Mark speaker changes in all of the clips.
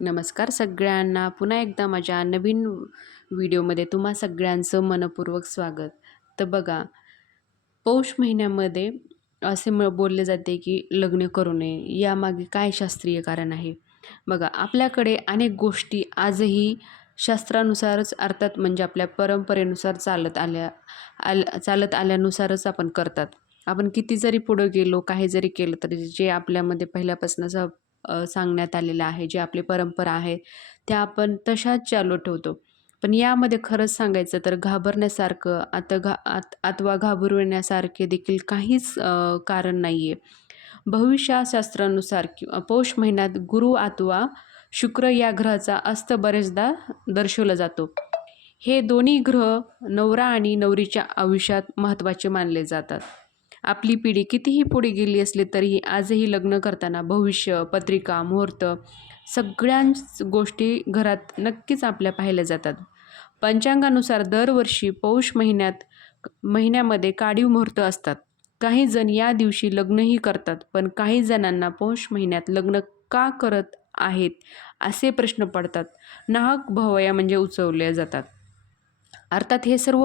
Speaker 1: नमस्कार सगळ्यांना. पुन्हा एकदा माझ्या नवीन व्हिडिओमध्ये तुम्हा सगळ्यांचं मनपूर्वक स्वागत. तर बघा पौष महिन्यामध्ये असे म बोलले जाते की लग्न करू नये. यामागे काय शास्त्रीय कारण आहे? बघा आपल्याकडे अनेक गोष्टी आजही शास्त्रानुसारच अर्थात म्हणजे आपल्या परंपरेनुसार चालत आल्या आल चालत आल्यानुसारच आपण करतात. आपण किती जरी पुढं गेलो काही जरी केलं तरी जे आपल्यामध्ये पहिल्यापासूनच सांगण्यात आलेलं आहे जे आपली परंपरा आहे त्या आपण तशाच चालू ठेवतो. पण यामध्ये खरंच सांगायचं तर घाबरण्यासारखं आता घा आत अथवा घाबरविण्यासारखे देखील काहीच कारण नाही आहे भविष्यशास्त्रानुसार किंवा पौष महिन्यात गुरु अथवा शुक्र या ग्रहाचा अस्त बरेचदा दर्शवला जातो. हे दोन्ही ग्रह नवरा आणि नवरीच्या आयुष्यात महत्त्वाचे मानले जातात. आपली पिढी कितीही पुढे गेली असली तरीही आजही लग्न करताना भविष्य पत्रिका मुहूर्त सगळ्याच गोष्टी घरात नक्कीच आपल्या पाहिल्या जातात. पंचांगानुसार दरवर्षी पौष महिन्यात महिन्यामध्ये काढीव मुहूर्त असतात. काही जण या दिवशी लग्नही करतात पण काही जणांना पौष महिन्यात लग्न का करत आहेत असे प्रश्न पडतात. नाहक भवया म्हणजे उचवल्या जातात. अर्थात हे सर्व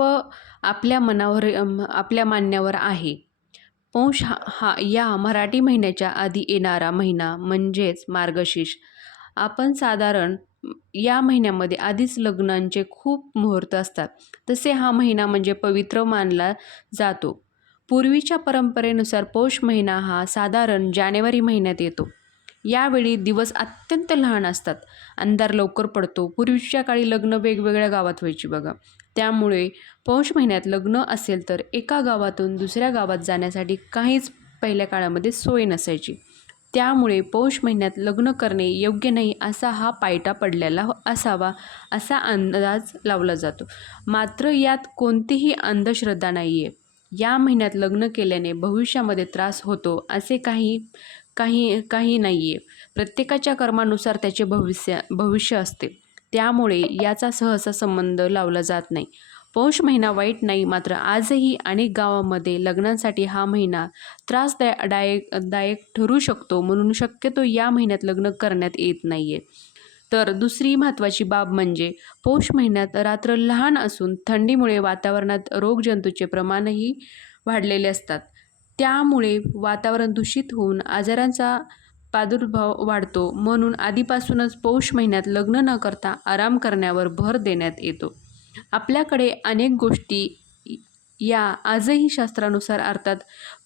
Speaker 1: आपल्या मनावर आपल्या मान्यावर आहे. पौष हा हा या मराठी महिन्याच्या आधी येणारा महिना म्हणजेच मार्गशीर्ष. आपण साधारण या महिन्यामध्ये आधीच लग्नांचे खूप मुहूर्त असतात. तसे हा महिना म्हणजे पवित्र मानला जातो. पूर्वीच्या परंपरेनुसार पौष महिना हा साधारण जानेवारी महिन्यात येतो. यावेळी दिवस अत्यंत लहान असतात. अंधार लवकर पडतो. पूर्वीच्या काळी लग्न वेगवेगळ्या गावात व्हायची बघा. त्यामुळे पौष महिन्यात लग्न असेल तर एका गावातून दुसऱ्या गावात जाण्यासाठी काहीच पहिल्या काळामध्ये सोय नसायची. त्यामुळे पौष महिन्यात लग्न करणे योग्य नाही असा हा पायटा पडलेला असावा असा अंदाज लावला जातो. मात्र यात कोणतीही अंधश्रद्धा नाही आहे या महिन्यात लग्न केल्याने भविष्यामध्ये त्रास होतो असे काही काही काही नाही आहे प्रत्येकाच्या कर्मानुसार त्याचे भविष्य भविष्य असते. त्यामुळे याचा सहसा संबंध लावला जात नाही. पौष महिना वाईट नाही मात्र आजही अनेक गावामध्ये लग्नांसाठी हा महिना त्रासदाय दायक दायक ठरू शकतो म्हणून शक्यतो या महिन्यात लग्न करण्यात येत नाही आहे तर दुसरी महत्त्वाची बाब म्हणजे पौष महिन्यात रात्र लहान असून थंडीमुळे वातावरणात रोगजंतूचे प्रमाणही वाढलेले असतात. त्यामुळे वातावरण दूषित होऊन आजारांचा प्रादुर्भाव वाढतो म्हणून आधीपासूनच पौष महिन्यात लग्न न करता आराम करण्यावर भर देण्यात येतो. आपल्याकडे अनेक गोष्टी या आजही शास्त्रानुसार अर्थात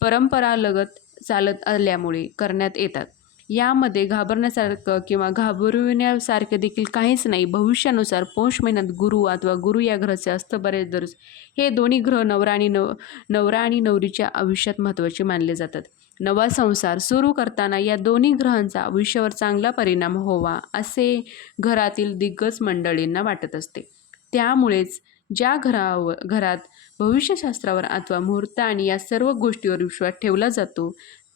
Speaker 1: परंपरालगत चालत आल्यामुळे करण्यात येतात. यामध्ये घाबरण्यासारखं किंवा घाबरविण्यासारखं देखील काहीच नाही. भविष्यानुसार पौष महिन्यात गुरु अथवा गुरु या ग्रहाचे असतं बरेच दरस हे दोन्ही ग्रह नवरा आणि नव नवरा आणि नवरीच्या आयुष्यात महत्त्वाचे मानले जातात. नवा संसार सुरू करताना या दोन्ही ग्रहांचा आयुष्यावर चांगला परिणाम होवा असे घरातील दिग्गज मंडळींना वाटत असते. त्यामुळेच ज्या घरावर घरात भविष्यशास्त्रावर अथवा मुहूर्त आणि या सर्व गोष्टीवर विश्वास ठेवला जातो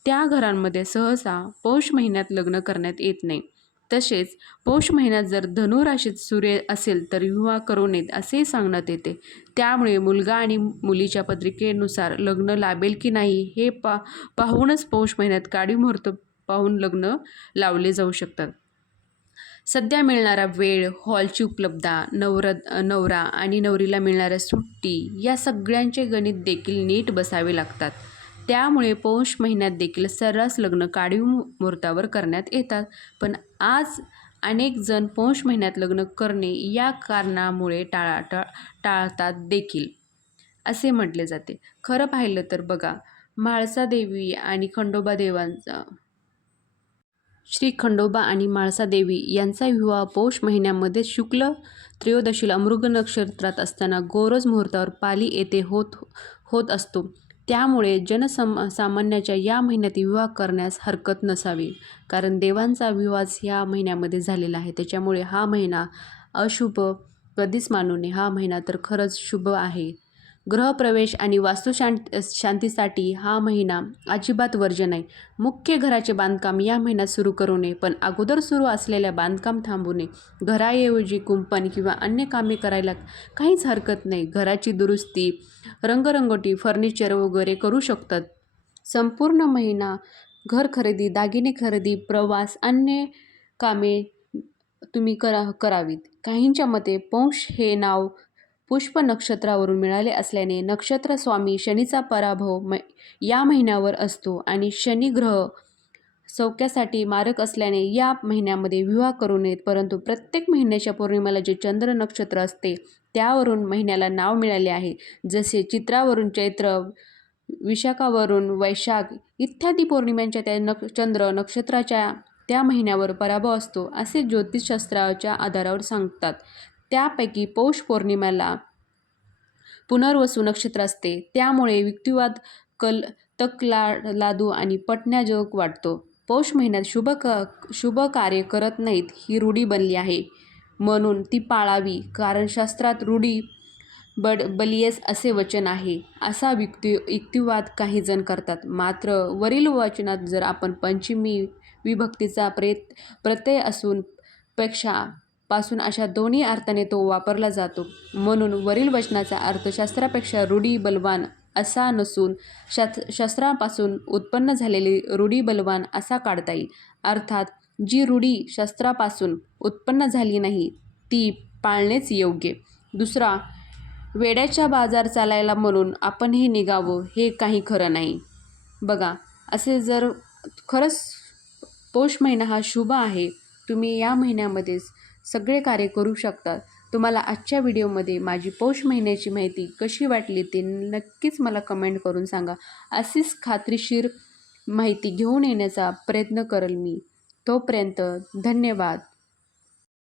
Speaker 1: त्या घरांमध्ये सहसा पौष महिन्यात लग्न करण्यात येत नाही. तसेच पौष महिन्यात जर धनुराशीत सूर्य असेल तर विवाह करू नयेत असेही सांगण्यात येते. त्यामुळे मुलगा आणि मुलीच्या पत्रिकेनुसार लग्न लाभेल की नाही हे पा पाहूनच पौष महिन्यात काडी मुहूर्त पाहून लग्न लावले जाऊ शकतात. सध्या मिळणारा वेळ हॉलची उपलब्धता नवर नवरा आणि नवरीला मिळणाऱ्या सुट्टी या सगळ्यांचे गणित देखील नीट बसावे लागतात. त्यामुळे पौष महिन्यात देखील सर्रास लग्न काढीव मुहूर्तावर करण्यात येतात. पण आज अनेक जण पौष महिन्यात लग्न करणे या कारणामुळे टाळाटाळ टाळतात देखील असे म्हटले जाते. खरं पाहिलं तर बघा म्हाळसा देवी आणि खंडोबा देवांचा श्री खंडोबा आणि म्हाळसा देवी यांचा विवाह पौष महिन्यामध्ये शुक्ल त्रयोदशीला मृग नक्षत्रात असताना गोरज मुहूर्तावर पाली येथे होत होत असतो. त्यामुळे जनसम सामान्याच्या या महिन्यात विवाह करण्यास हरकत नसावी. कारण देवांचा विवाह ह्या महिन्यामध्ये झालेला आहे. त्याच्यामुळे हा महिना अशुभ कधीच मानू नये. हा महिना तर खरंच शुभ आहे. ग्रहप्रवेश आणि वास्तुशांत शांतीसाठी हा महिना अजिबात वर्ज्य नाही. मुख्य घराचे बांधकाम या महिन्यात सुरू करू नये पण अगोदर सुरू असलेल्या बांधकाम थांबू नये. घराऐवजी कुंपण किंवा अन्य कामे करायला काहीच हरकत नाही. घराची दुरुस्ती रंगरंगोटी फर्निचर वगैरे करू शकतात. संपूर्ण महिना घर खरेदी दागिने खरेदी प्रवास अन्य कामे तुम्ही करा करावीत. काहींच्या मते पौष हे नाव पुष्प नक्षत्रावरून मिळाले असल्याने नक्षत्र स्वामी शनीचा पराभव मै या महिन्यावर असतो आणि शनी ग्रह सौख्यासाठी मारक असल्याने या महिन्यामध्ये विवाह करू नयेत. परंतु प्रत्येक महिन्याच्या पौर्णिमेला जे चंद्र नक्षत्र असते त्यावरून महिन्याला नाव मिळाले आहे. जसे चित्रावरून चैत्र विशाखावरून वैशाख इत्यादी पौर्णिमांच्या त्या नक चंद्र नक्षत्राच्या त्या महिन्यावर पराभव असतो असे ज्योतिषशास्त्राच्या आधारावर सांगतात. त्यापैकी पौष पौर्णिमेला पुनर्वसू नक्षत्र असते. त्यामुळे युक्तिवाद कल तकला लादू आणि पटण्याजोग वाटतो पौष महिन्यात शुभ क शुभ कार्य करत नाहीत ही रूढी बनली आहे. म्हणून ती पाळावी कारण शास्त्रात रूढी बड बलियस असे वचन आहे. असा युक्ति युक्तिवाद काही जण करतात. मात्र वरील वचनात जर आपण पंचमी विभक्तीचा प्रेत प्रत्यय असून पेक्षा पासून अशा दोन्ही अर्थाने तो वापरला जातो. म्हणून वरील वचनाचा अर्थ शास्त्रापेक्षा रूढी बलवान असा नसून शास् शस्त्रापासून उत्पन्न झालेली रूढी बलवान असा काढता येईल. अर्थात जी रूढी शस्त्रापासून उत्पन्न झाली नाही ती पाळणेच योग्य. दुसरा वेड्याच्या बाजार चालायला म्हणून आपणही निघावं हे काही खरं नाही. बघा असे जर खरंच पौष महिना हा शुभ आहे तुम्ही या महिन्यामध्येच सगळे कार्य करू शकतात. तुम्हाला आजच्या व्हिडिओमध्ये माझी पौष महिन्याची माहिती कशी वाटली ते नक्कीच मला कमेंट करून सांगा. अशीच खात्रीशीर माहिती घेऊन येण्याचा प्रयत्न करेल मी. तोपर्यंत धन्यवाद.